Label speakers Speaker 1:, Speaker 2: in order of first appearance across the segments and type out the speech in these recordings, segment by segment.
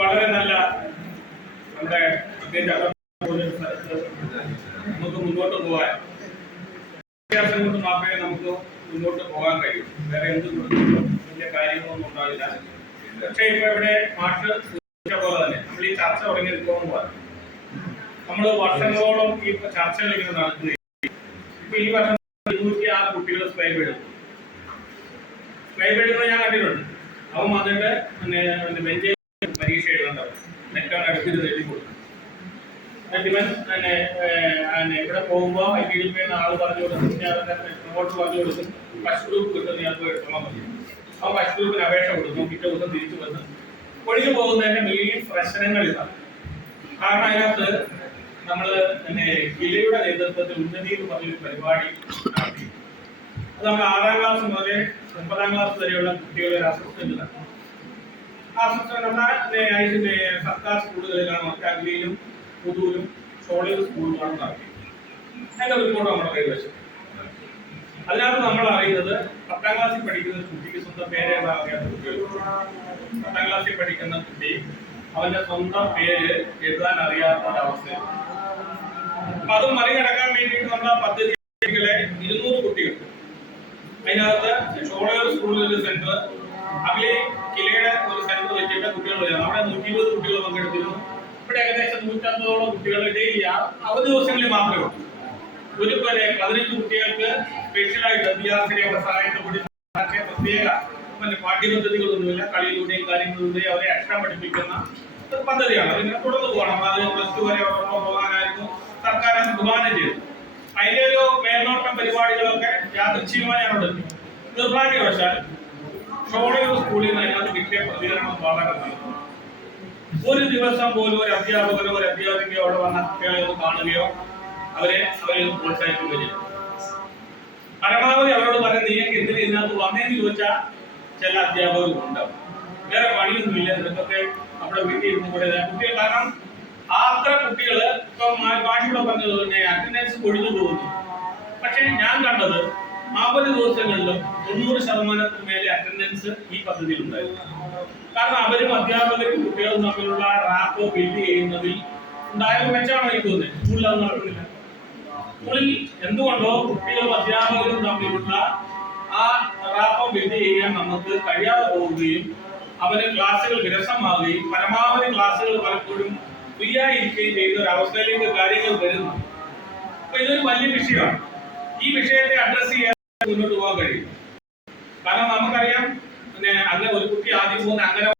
Speaker 1: വളരെ നല്ല നമ്മുടെ നമുക്ക് മുന്നോട്ട് പോകാൻ വിദ്യാഭ്യാസം കൊണ്ട് മാത്രമേ നമുക്ക് മുന്നോട്ട് പോകാൻ കഴിയൂ. വേറെ എന്ത് വലിയ കാര്യങ്ങളൊന്നും ഉണ്ടാവില്ല. പക്ഷേ ഇപ്പൊ ഇവിടെ മാഷ് പോലെ തന്നെ നമ്മൾ ഈ ചർച്ച തുടങ്ങിയിരിക്കുമ്പോൾ നമ്മൾ വർഷങ്ങളോളം ഈ ചർച്ചകൾ ഇങ്ങനെ നടത്തുകയും ഇപ്പൊ ഈ വർഷം ഇരുന്നൂറ്റി ആറ് കുട്ടികൾ സ്ക്രൈബ് എടുത്തു. സ്ക്രൈബ് ഞാൻ കണ്ടിട്ടുണ്ട്. അവൻ വന്നിട്ട് പിന്നെ ബെഞ്ചിൽ പരീക്ഷ എഴുതേണ്ടത് നെറ്റാണ് അടുത്തിട്ട് എഴുതി കൊടുക്കുന്നത് എന്നിട്ട് ഇവൻ ഇവിടെ പോകുമ്പോ ഐ ടി ഡി ആൾ പറഞ്ഞു കൊടുക്കും ഞാൻ അങ്ങോട്ട് പറഞ്ഞു കൊടുക്കും. ഫസ്റ്റ് ഗ്രൂപ്പ് കിട്ടും ഞാൻ എടുത്തോളാൻ മതി അവൻ ഫസ്റ്റ് ഗ്രൂപ്പിന് അപേക്ഷ കൊടുക്കും. പിറ്റേ ദിവസം തിരിച്ചു വന്ന് ഒഴിഞ്ഞു പോകുന്നതിന്റെ മെയിൻ പ്രശ്നങ്ങൾ ഇതാണ് കാരണം അതിനകത്ത് നമ്മൾ പിന്നെ കിലയുടെ നേതൃത്വത്തിൽ ഉന്നതി എന്ന് പറഞ്ഞൊരു പരിപാടി നടത്തി. അത് നമ്മൾ ആറാം ക്ലാസ് മുതൽ ഒമ്പതാം ക്ലാസ് വരെയുള്ള കുട്ടികളെ ഒരു അസിസ്റ്റന്റ് നടത്തി. ആ അസിസ്റ്റന്റ് നമ്മുടെ ഇതിന്റെ സർക്കാർ സ്കൂളുകളിലാണ് മറ്റാഗ്രിയിലും പുതൂരും ഷോളയൂർ സ്കൂളുകളാണ് നടത്തി അതിന്റെ റിപ്പോർട്ട് നമ്മുടെ കൈവശം അതിനകത്ത് നമ്മൾ അറിയുന്നത് പത്താം ക്ലാസ്സിൽ പഠിക്കുന്ന കുട്ടിക്ക് സ്വന്തം പേര് അറിയാത്ത പത്താം ക്ലാസ്സിൽ പഠിക്കുന്ന കുട്ടി അവന്റെ സ്വന്തം പേര് എഴുതാൻ അറിയാത്ത ഒരവസ്ഥയാണ് അപ്പൊ അത് മറികടക്കാൻ വേണ്ടിയിട്ട് നമ്മൾ പദ്ധതി പദ്ധതികളെ ഇരുന്നൂറ് കുട്ടികൾ. അതിനകത്ത് ചോളയൂർ സ്കൂളിൽ ഒരു സെന്റർ അഖിലെ ഇവിടെ ഏകദേശം നൂറ്റമ്പതോളം കുട്ടികൾ ഡെയിലി അവധി ദിവസങ്ങളിൽ മാത്രമേ ഉള്ളൂ. ഒരു പോലെ പതിനഞ്ച് കുട്ടികൾക്ക് സ്പെഷ്യലായിട്ട് വിദ്യാർത്ഥികളെ സഹായത്തോടെ മറ്റേ പ്രത്യേക പാഠ്യപദ്ധതികളൊന്നുമില്ല. കളിയിലൂടെയും കാര്യങ്ങളിലൂടെയും അവരെ അക്ഷരം പഠിപ്പിക്കുന്ന പദ്ധതിയാണ്. അതിങ്ങനെ തുടർന്ന് പോകണം. അത് പ്ലസ് ടു വരെ പോകാനായിരുന്നു സർക്കാർ വിഭാവനം ചെയ്തു. അതിന്റെ ഒരു മേൽനോട്ടം പരിപാടികളൊക്കെ യാദൃച്ഛികമായി അവിടെ നിർഭാഗ്യവശാൽ ഷോളയൂർ സ്കൂളിൽ നിന്ന് അതിനകത്ത് കിട്ടിയ പ്രതികരണം വളരെ ഒരു ദിവസം പോലും ഒരു അധ്യാപകനോ ഒരു അധ്യാപികയോ അവിടെ വന്ന കുട്ടികളെ കാണുകയോ അവരെ അവരെ പ്രോത്സാഹിപ്പിക്കുകയോ ചെയ്യും പരമാവധി അവരോട് പറയാൻ നീക്ക് എന്തിനാ ഇതിനകത്ത് വന്നേന്ന് ചോദിച്ചാൽ ചില അധ്യാപകരുണ്ട് വേറെ പണിയൊന്നുമില്ല നിനക്കൊക്കെ നമ്മുടെ വീട്ടിൽ ഇരുന്ന് കൂടെ കുട്ടികൾ. കാരണം അത്ര കുട്ടികൾ ഇപ്പം പാട്ടിലൂടെ പറഞ്ഞത് തന്നെ അറ്റൻഡൻസ് കൊഴിഞ്ഞു പോകുന്നു. പക്ഷെ ഞാൻ കണ്ടത് നാൽപ്പത് ദിവസങ്ങളിലും തൊണ്ണൂറ് ശതമാനത്തിന് മേലെ അറ്റൻഡൻസ് ഈ പദ്ധതിയിൽ ഉണ്ടായിരുന്നു. കാരണം അവരും അധ്യാപകരും കുട്ടികളും തമ്മിലുള്ള റാപ്പോ ബിൽഡ് ചെയ്യുന്നതിൽ ഉണ്ടായ മെച്ചമാണ് എനിക്ക് തോന്നുന്നത്. സ്കൂളിൽ അത് നടക്കുന്നില്ല സ്കൂളിൽ എന്തുകൊണ്ടോ കുട്ടികളും അധ്യാപകരും തമ്മിലുള്ള ആ റാപ്പോ ബിൽഡ് ചെയ്യാൻ നമുക്ക് കഴിയാതെ പോവുകയും അവന് ക്ലാസ്സുകൾ വിരസമാവുകയും പരമാവധി ക്ലാസ്സുകൾ പലപ്പോഴും ഫ്രീ ആയിരിക്കുകയും ചെയ്യുന്ന ഒരു അവസ്ഥയിലേക്ക് കാര്യങ്ങൾ വരുന്നു. അപ്പൊ ഇതൊരു വലിയ വിഷയമാണ്. ഈ വിഷയത്തെ അഡ്രസ് ചെയ്യാൻ മുന്നോട്ട് പോകാൻ കഴിയും. കാരണം നമുക്കറിയാം പിന്നെ അങ്ങനെ ഒരു കുട്ടി ആദ്യം പോകുന്ന അങ്ങനെ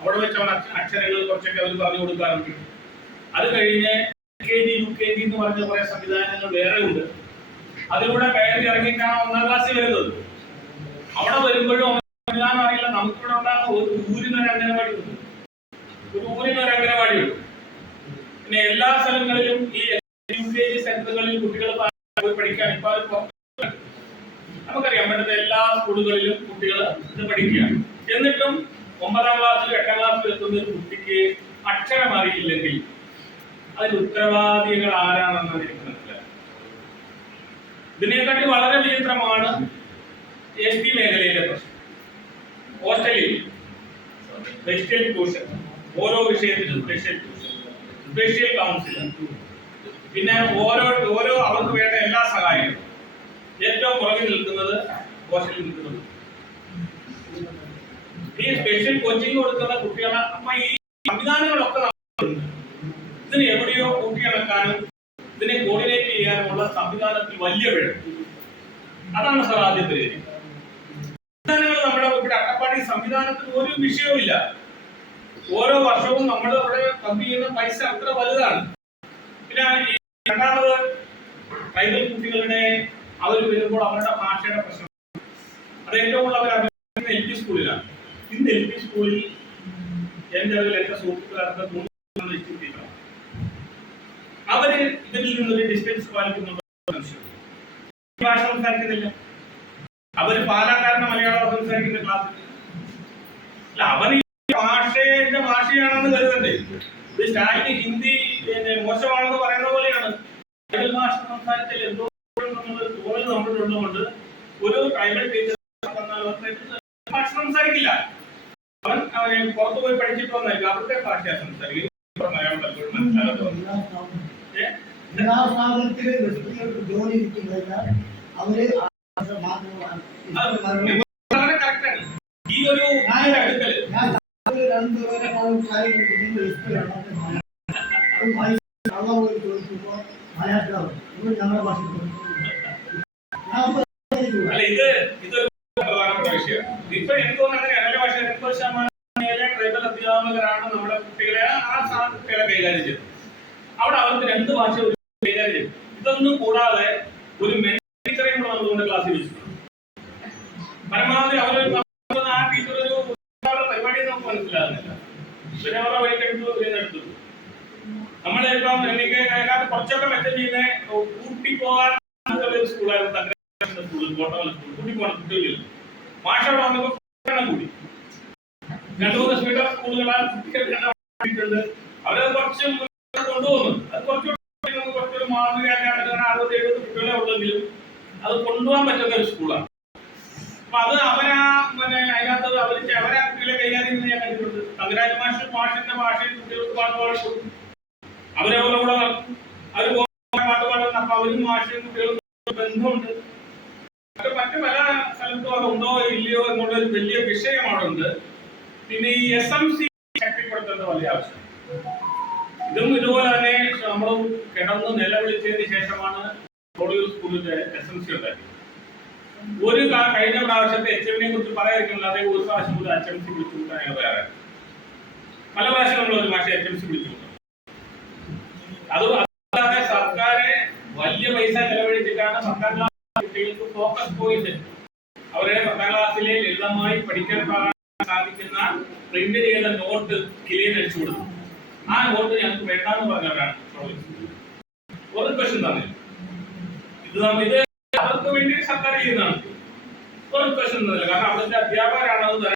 Speaker 1: അവിടെ വെച്ച് അവൻ അക്ഷ- അക്ഷരങ്ങൾ കുറച്ചൊക്കെ അവർ പറഞ്ഞു കൊടുക്കാറുണ്ട്. അത് കഴിഞ്ഞ് K G U K G എന്ന് പറഞ്ഞ കുറെ സംവിധാനങ്ങൾ വേറെ ഉണ്ട്. അതിലൂടെ കയറി ഇറങ്ങിയിട്ടാണ് ഒന്നാം ക്ലാസ്സിൽ വരുന്നത്. അവിടെ വരുമ്പോഴും സംവിധാനം അറിയില്ല. നമുക്കിവിടെ ഉണ്ടാകുന്ന ഒരു ഊരിനൊരു അംഗനവാടി ഉണ്ട്. ഒരു അംഗനവാടി ഉണ്ട്. പിന്നെ എല്ലാ സ്ഥലങ്ങളിലും ഈ യു കെ ജി സെന്ററുകളിൽ കുട്ടികൾ പഠിക്കാൻ ഇപ്പൊ അത് പുറത്ത് നമുക്കറിയാം ഇവിടുത്തെ എല്ലാ സ്കൂളുകളിലും കുട്ടികൾ ഇത് പഠിക്കുകയാണ്. എന്നിട്ടും ഒമ്പതാം ക്ലാസ്സിൽ എട്ടാം ക്ലാസ്സിൽ എത്തുന്ന ഒരു കുട്ടിക്ക് അക്ഷരം അറിയില്ലെങ്കിൽ അതിൽ ഉത്തരവാദികൾ ആരാണെന്ന് എനിക്ക് മനസ്സിലായി. ഇതിനെക്കാട്ടി വളരെ വിചിത്രമാണ് എസ് ടി മേഖലയിലെ പ്രശ്നം. ഹോസ്റ്റലിൽ സ്പെഷ്യൽ ട്യൂഷൻ ഓരോ വിഷയത്തിലും സ്പെഷ്യൽ ട്യൂഷൻ സ്പെഷ്യൽ കൗൺസിലർ പിന്നെ ഓരോ ഓരോ അവർക്ക് വേണ്ട എല്ലാ സഹായങ്ങളും. ഏറ്റവും പുറകിൽ നിൽക്കുന്നത് ഹോസ്റ്റലിൽ നിൽക്കുന്നത് ഈ സ്പെഷ്യൽ കോച്ചിങ് കൊടുക്കുന്ന കുട്ടികളെ അപ്പൊ ഈ സംവിധാനങ്ങളൊക്കെ. ഇതിന് എവിടെയോ കൂട്ടിയിണക്കാനും ഇതിനെ കോർഡിനേറ്റ് ചെയ്യാനുമുള്ള സംവിധാനത്തിൽ വലിയ പിഴ അതാണ് സാർ ആദ്യത്തെ സംവിധാനങ്ങൾ നമ്മുടെ ഇവിടെ അട്ടപ്പാടി സംവിധാനത്തിൽ ഒരു വിഷയവുമില്ല ഓരോ വർഷവും നമ്മൾ ഇവിടെ പമ്പ് ചെയ്യുന്ന പൈസ അത്ര വലുതാണ്. പിന്നെ രണ്ടാമത് ട്രൈബൽ കുട്ടികളുടെ അവർ വരുമ്പോൾ അവരുടെ ഭാഷയുടെ പ്രശ്നം അത് ഏറ്റവും കൂടുതൽ അവർ എൽ പി സ്കൂളിലാണ്. ഇന്ന് എൽ പി സ്കൂളിൽ എന്റെ അറിവിൽ എന്റെ സുഹൃത്തുക്കളടക്കം മൂന്ന് ഇൻസ്റ്റിറ്റ്യൂട്ടാണ് അവർ ഇതിൽ നിന്നൊരു ഡിസ്റ്റൻസ് പാലിക്കുന്നുണ്ടോ ഭാഷ സംസാരിക്കുന്നില്ല. അവർ പാലക്കാരന്റെ മലയാളം സംസാരിക്കുന്ന ക്ലാസ്സിൽ അല്ല അവർ ഭാഷയുടെ ഭാഷയാണെന്ന് കരുതണ്ടേ? ഇത് സ്റ്റാലിന് ഹിന്ദി പിന്നെ മോശമാണെന്ന് പറയുന്ന പോലെയാണ്. ട്രൈബൽ ഭാഷ സംസാരിച്ചാൽ എന്തോ നമ്മൾ തോന്നൽ നമ്മളുള്ളതുകൊണ്ട് ഒരു ട്രൈബൽ ടീച്ചർ ഭാഷ സംസാരിക്കില്ല. അവൻ അവനെ പുറത്തു പോയി പഠിച്ചിട്ട് വന്നില്ല അവരുടെ ഭാഷ സംസാരിക്കും മലയാളം പലപ്പോഴും ആണ്. ഈ ഒരു ഈ അടുക്കൽ.
Speaker 2: ഞാൻ ഒരു രണ്ടുപേരെ കാര്യങ്ങൾ നിങ്ങൾ ഇഷ്ടമാണ് കള്ള പോയി ചോദിക്കുമ്പോൾ മലയാളം ഇവർ ഞങ്ങളുടെ ഭാഷ
Speaker 1: അല്ല പ്രധാനപ്പെട്ട വിഷയമാണ് ഇപ്പൊ എനിക്ക് തോന്നുന്നു അങ്ങനെയാണ് പക്ഷേ എൺപത് ശതമാനം ട്രൈബൽ അധ്യാപകരാണ് നമ്മുടെ കുട്ടികളെ ആ കുട്ടികളെ കൈകാര്യം ചെയ്യുന്നത്. അവിടെ അവർക്ക് രണ്ട് ഭാഷ ഒരു കൈകാര്യം ചെയ്യും. ഇതൊന്നും കൂടാതെ ഒരു ടീച്ചറെയും കൂടെ വന്നുകൊണ്ട് ക്ലാസ്സിൽ വെച്ചിട്ടുണ്ട് പരമാവധി അവരൊരു ആ ടീച്ചർ ഒരു പരിപാടി നമുക്ക് മനസ്സിലാകുന്നില്ല. പിന്നെ അവരുടെ വഴിക്കെടുത്തു ഇതിനെടുത്തു നമ്മളിപ്പം എനിക്ക് അതിനകത്ത് കുറച്ചൊക്കെ മെച്ചം ചെയ്യുന്ന കൂട്ടി പോകാൻ സ്കൂളായിരുന്നു സ്കൂൾ കോട്ടവല സ്കൂൾ കൂട്ടി പോകണം കുട്ടികളിൽ മുന്നോട്ട് അത് ഉള്ളെങ്കിലും അത് പറ്റുന്ന ഒരു സ്കൂളാണ് അവർ ഞാൻ കുട്ടികൾക്ക് അവരെ കൂടെ കൂടെ നടക്കും. അവർ പോകുന്ന പാട്ട് പാടുന്ന അപ്പൊ അവരും മാഷിനും കുട്ടികളും ബന്ധമുണ്ട് മറ്റു മറ്റു പല സ്ഥലത്തും അതുണ്ടോ ഇല്ലയോ എന്നുള്ള ഒരു വലിയ വിഷയം അവിടെ ഉണ്ട് പിന്നെ ഈ എസ് എം സി ശക്തിപ്പെടുത്തേണ്ട വലിയ ആവശ്യം. ഇതും ഇതുപോലെ തന്നെ നമ്മൾ കിടന്ന് നിലവിളിച്ചതിന് ശേഷമാണ് സ്കൂളിന്റെ എസ് എം സി ഉണ്ടാക്കിയത്. ഒരു കഴിഞ്ഞ പ്രാവശ്യത്തെ എച്ച് എമ്മിനെ കുറിച്ച് പറയാതിരിക്കുന്നത് ഒരു പ്രാവശ്യം കൂടി എച്ച് എം സി വിളിച്ചു കൂട്ടാൻ ഞങ്ങൾ പറയാറ് പല പ്രാവശ്യം നമ്മൾ ഒരു മാഷെ എച്ച് എം സി വിളിച്ചു അത് സർക്കാരെ വലിയ പൈസ ചെലവഴിച്ചിട്ടാണ് പത്താം ക്ലാസ് കുട്ടികൾക്ക് ഫോക്കസ് പോയിന്റ് അവരെ പത്താം ക്ലാസ്സിലെ ലളിതമായി പഠിക്കാൻ സാധിക്കുന്ന പ്രിന്റ് ചെയ്ത നോട്ട് കിളിയിൽ അടിച്ചു കൊടുത്തു ആ നോട്ട് ഞങ്ങൾക്ക് വേണ്ടാന്ന് പറഞ്ഞവരാണ് ഒരു ക്വസ്റ്റ്യൻ തന്നെ ഇത് നമ്മ- ഇത് അവർക്ക് വേണ്ടി സർക്കാർ ചെയ്യുന്നതാണ്. ഒരു ക്വസ്റ്റ്യൻ തന്നില്ല കാരണം അവിടുത്തെ അധ്യാപകരാണ് അത്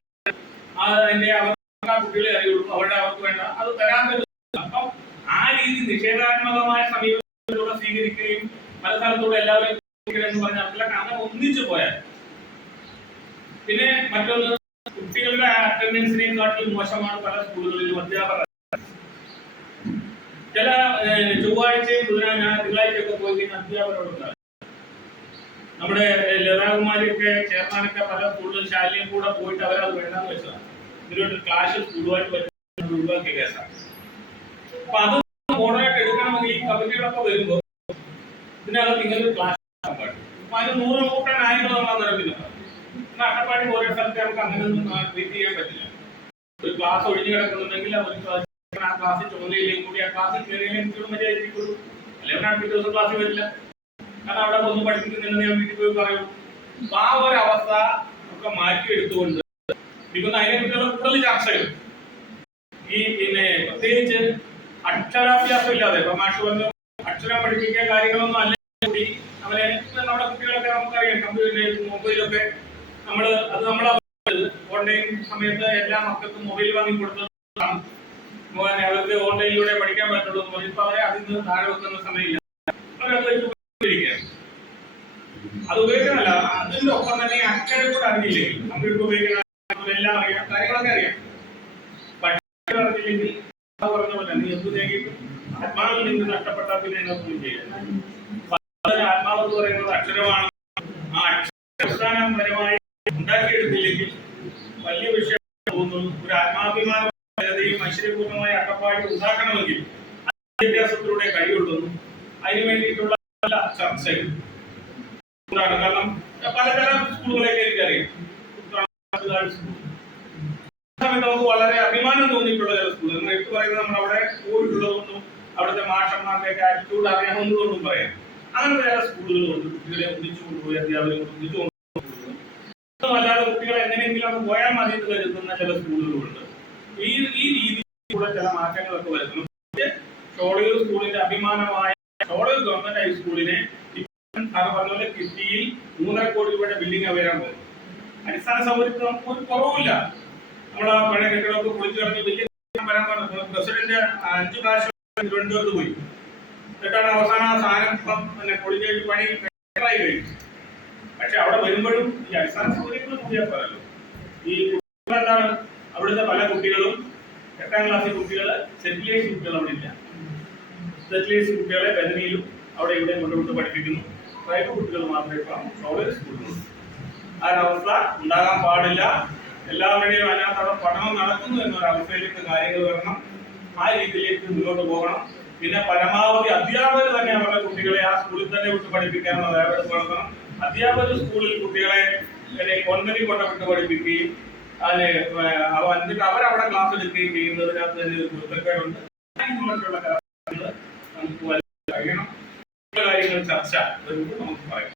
Speaker 1: ആ അതിന്റെ അവർക്ക് കുട്ടികളെ അറിയുള്ളൂ. അവരുടെ അവർക്ക് വേണ്ട. അത് തരാൻ പറ്റുന്നില്ല. അപ്പം ആ രീതി നിഷേധാത്മകമായ സമീപനത്തിലൂടെ സ്വീകരിക്കുകയും പല സ്ഥലത്തൂടെ എല്ലാവരും പറഞ്ഞാൽ അങ്ങനെ ഒന്നിച്ചു പോയാൽ പിന്നെ മറ്റൊന്ന് കുട്ടികളുടെ അറ്റൻഡൻസിനെയും കാട്ടിലും മോശമാണ് പല സ്കൂളുകളിലും അധ്യാപകർ. ചില ചൊവ്വാഴ്ചയും ബുധനാഴ്ച തിങ്കളാഴ്ചയൊക്കെ പോയി കഴിഞ്ഞാൽ അധ്യാപകരോടുണ്ടാകും നമ്മുടെ ലതാകുമാരിയൊക്കെ ചേർന്നാനൊക്കെ പല സ്കൂളിലും ശാലിയും കൂടെ പോയിട്ട് അവരത് വേണ്ടെന്ന് വെച്ചതാണ്. ഇതിലോട്ട് ക്ലാസ് സ്കൂളുമായിട്ട് പറ്റുന്ന ഒഴിവാക്കിയ കേസാണ്. അപ്പൊ അത് മോഡലായിട്ട് എടുക്കണമെങ്കിൽ ഈ കമ്മിറ്റികളൊക്കെ വരുമ്പോൾ ഇതിനകത്ത് നിങ്ങൾ ക്ലാസ് ക്ലാസ് അപ്പൊ അതിന് നൂറ് കൂട്ടാൻ ആയിരം നമ്മൾ നിറപ്പിക്കുന്നത് അട്ടപ്പാടി ഓരോ സ്ഥലത്ത് നമുക്ക് അങ്ങനെയൊന്നും ട്രീറ്റ് ചെയ്യാൻ പറ്റില്ല. ഒരു ക്ലാസ് ഒഴിഞ്ഞു കിടക്കുന്നുണ്ടെങ്കിൽ ക്ലാസ് ആ ക്ലാസ് ചുമതലയിലേക്ക് കൂടി ആ ക്ലാസ്സിൽ കയറിയാലും കുട്ടികൾ മര്യാദയ്ക്കുള്ളൂ അല്ലെങ്കിൽ ആ ദിവസം ക്ലാസ്സിൽ വരില്ല. കാരണം അവിടെ ഒന്നും പഠിപ്പിക്കുന്നില്ലെന്ന് ഞാൻ വീട്ടിൽ പോയി പറയും. ആ ഒരു അവസ്ഥ ഒക്കെ മാറ്റിയെടുത്തുകൊണ്ട് ഇപ്പം അതിനെ കുറിച്ചുള്ള കൂടുതൽ ചർച്ചകൾ. ഈ പിന്നെ പ്രത്യേകിച്ച് അക്ഷരാഭ്യാസം ഇല്ലാതെ ഇപ്പൊ മാഷ് പറഞ്ഞു അക്ഷരം പഠിപ്പിക്കുക കാര്യങ്ങളൊന്നും അല്ലെങ്കിൽ കൂടി അവനെ നമ്മുടെ കുട്ടികളൊക്കെ നമുക്കറിയാം കമ്പ്യൂട്ടറിലും മൊബൈലൊക്കെ നമ്മൾ അത് നമ്മൾ ഓൺലൈൻ സമയത്ത് എല്ലാ മക്കൾക്കും മൊബൈൽ വാങ്ങി കൊടുത്തതാണ് അവർക്ക് ഓൺലൈനിലൂടെ പഠിക്കാൻ പറ്റുള്ളൂ ഇപ്പൊ അവരെ അതിൽ നിന്ന് താഴെ വെക്കുന്ന സമയമില്ല. അവരത് അത് ഉപയോഗിക്കണമല്ല. അതിന്റെ ഒപ്പം തന്നെ അക്ഷരം കൂടെ അറിഞ്ഞില്ലേ? കമ്പ്യൂട്ടർ ഉപയോഗിക്കണം എല്ലാം അറിയാം. കാര്യങ്ങളൊക്കെ അറിയാം. പക്ഷേ അറിഞ്ഞില്ലെങ്കിൽ പറഞ്ഞ പോലെ നീ എന്ത് ആത്മാവിൽ നിന്ന് നഷ്ടപ്പെട്ടാൽ പിന്നെ എന്നൊന്നും ചെയ്യാം. ആത്മാവ് എന്ന് പറയുന്നത് അക്ഷരമാണ്. ആ അക്ഷരസ്ഥാനപരമായി ഉണ്ടാക്കിയെടുത്തില്ലെങ്കിൽ വലിയ വിഷയം തോന്നുന്നു ഒരു ആത്മാഭിമാനം ഐശ്വര്യപൂർണമായ അട്ടപ്പാടി ഉണ്ടാക്കണമെങ്കിൽ വിദ്യാഭ്യാസത്തിലൂടെ കഴിയുള്ളൂ അതിനു വേണ്ടിയിട്ടുള്ള പല ചർച്ചകൾ ഉണ്ടാകണം. കാരണം പല പല സ്കൂളുകളെയൊക്കെ എനിക്കറിയാം. സ്കൂൾ. സമയത്ത് നമുക്ക് വളരെ അഭിമാനം തോന്നിയിട്ടുള്ള ചില സ്കൂളുകൾ. എന്ന് പറയുന്നത് നമ്മൾ അവിടെ പോയിട്ടുള്ളതൊന്നും അവിടുത്തെ മാഷന്മാരുടെ ആറ്റിറ്റ്യൂഡ് അറിയാവുന്നതൊന്നും പറയാം. അങ്ങനെ ചില സ്കൂളുകളുണ്ട് കുട്ടികളെ ഒന്നിച്ചു കൊണ്ടുപോയി അധ്യാപകരെ ഒന്നിച്ചു അല്ലാതെ കുട്ടികൾ എങ്ങനെയെങ്കിലും അങ്ങ് പോയാൽ മതി എന്ന് കരുതുന്ന ചില സ്കൂളുകളുണ്ട്. ഈ ഈ രീതിയിലൂടെ ചില മാറ്റങ്ങളൊക്കെ വരുന്നു. ചോളയൂർ സ്കൂളിന്റെ അഭിമാനമായ ഷോളയൂർ ഗവൺമെന്റ് ഹൈസ്കൂളിനെ അത് പറഞ്ഞ കിഫ്ബിയിൽ മൂന്നര കോടി രൂപയുടെ ബിൽഡിംഗ് വരാൻ പോകും അടിസ്ഥാന സൗകര്യത്തിൽ നമുക്ക് ഒരു കുറവില്ല നമ്മുടെ പഴയ കെട്ടിടമൊക്കെ പൊളിച്ചു കളഞ്ഞ് വലിയ വരാൻ പറഞ്ഞു പ്രസിഡന്റ് അഞ്ചു പ്രാവശ്യം തിരുവനന്തപുരത്ത് പോയി. എന്നിട്ടാണ് അവസാന സാധനം പിന്നെ പൊളിഞ്ഞ പണി കഴിഞ്ഞു. പക്ഷെ അവിടെ വരുമ്പോഴും ഈ അടിസ്ഥാന സൗകര്യങ്ങൾ കൂടിയാൽ പോരല്ലോ ഈ എന്താണ് അവിടുത്തെ പല കുട്ടികളും എട്ടാം ക്ലാസ്സിൽ കുട്ടികൾ സെറ്റിലേഴ്സ് കുട്ടികൾ അവിടെ ഇല്ല. സെറ്റിലേഴ്സ് കുട്ടികളെ ബെന്നിയിലും അവിടെ ഇവിടെ കൊണ്ടുവിട്ട് പഠിപ്പിക്കുന്നു. പ്രൈവറ്റ് കുട്ടികൾ മാത്രമേ ഇപ്പം സ്കൂളിൽ സ്കൂളിലുള്ളൂ. ആ ഒരവസ്ഥ ഉണ്ടാകാൻ പാടില്ല. എല്ലാവരുടെയും അതിനകത്ത് അവിടെ പഠനം നടക്കുന്നു എന്നൊരവസ്ഥയിലേക്ക് കാര്യങ്ങൾ വരണം. ആ രീതിയിലേക്ക് മുന്നോട്ട് പോകണം. പിന്നെ പരമാവധി അധ്യാപകർ തന്നെ അവരുടെ കുട്ടികളെ ആ സ്കൂളിൽ തന്നെ വിട്ട് പഠിപ്പിക്കാനുള്ള വ്യാപനം നടത്തണം അധ്യാപകർ സ്കൂളിൽ കുട്ടികളെ കോൺവെന്റിൽ കൊണ്ട് വിട്ട് പഠിപ്പിക്കുകയും അതിന് എന്നിട്ട് അവരവിടെ ക്ലാസ് എടുക്കുകയും ചെയ്യുന്നതിനകത്ത് തന്നെ ഒരു കുരുത്തക്കേടുണ്ട്. നമുക്ക് കഴിയണം കാര്യങ്ങൾ ചർച്ച നമുക്ക് പറയാം.